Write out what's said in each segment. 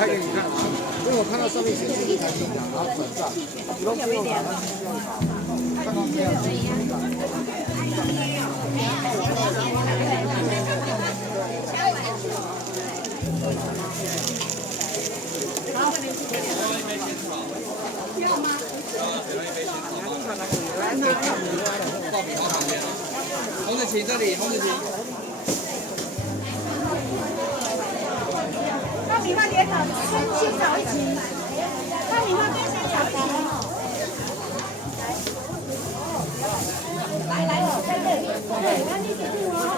开给你看，因为我看到上面显示一台进档，然后转账，不用不用打，看到这样。要吗？爆米花旁边，红子晴这里，红子晴。爆米花连炒先炒一起，爆米花跟先炒一起。来，在这里，对，那你决定我好，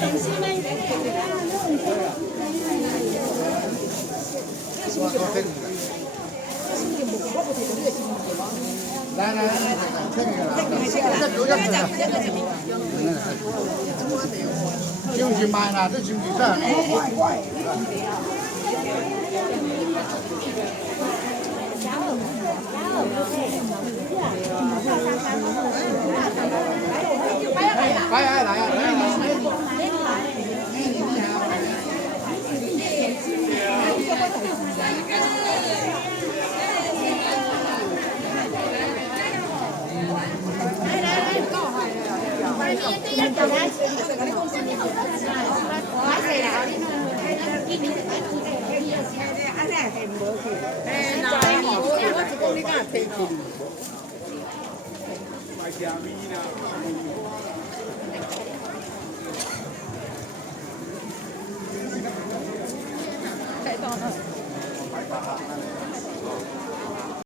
点心吗？来，这个留下来。就是买啦，这就是这样。来呀！我